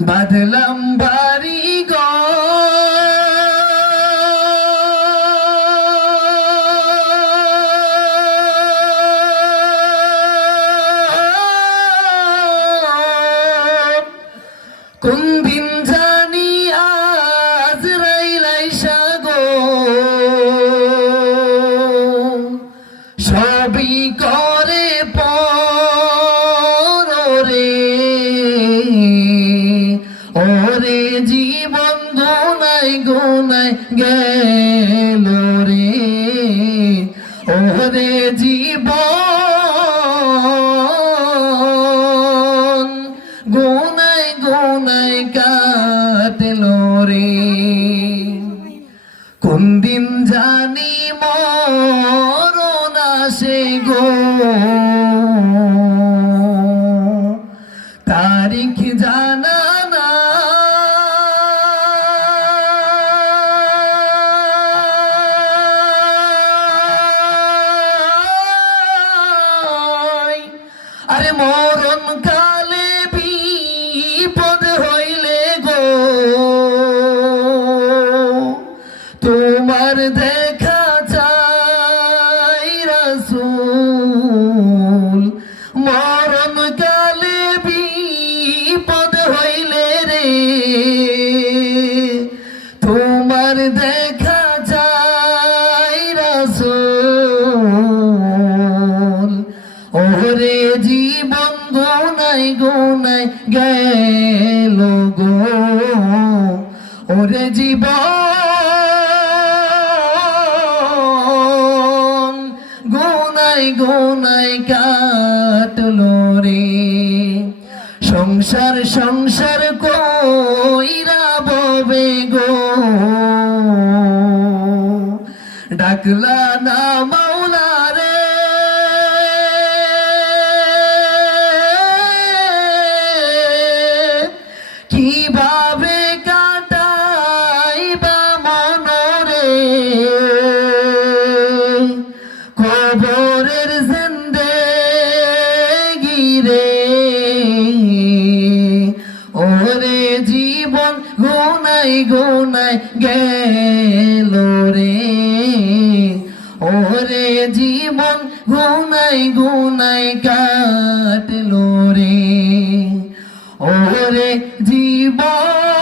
বাঁধলাম বাড়ি কোন দিন জানি আজরাইল আইসা গো সবই করে পরে ওরে জীবন গুনাই গুনাই গেল রে ওরে জীবন গুনাই গুনাই কাটল রে কোন দিন জানি মরণ আসে গো তারিখ জানা আরে মরণ কালে বিপদ হইলে গো তোমার দেখা চাই রাসূল মরণ কালে বিপদ হইলে রে তোমার দেখা চাই রাসূল ওরে জীবন গুনাই গুনাই গেল গো ওরে জীবন গুনাই গুনাই কাটলো রে সংসার সংসার কইরা ববে গো ডাকলা না মাওলা রে কিভাবে কাটাইবা মনরে কবরের জিন্দেগি রে ওরে জীবন গুনাই গুনাই গেল রে ওরে জীবন গুনাই গুনাই কাটলো রে ওরে জীবন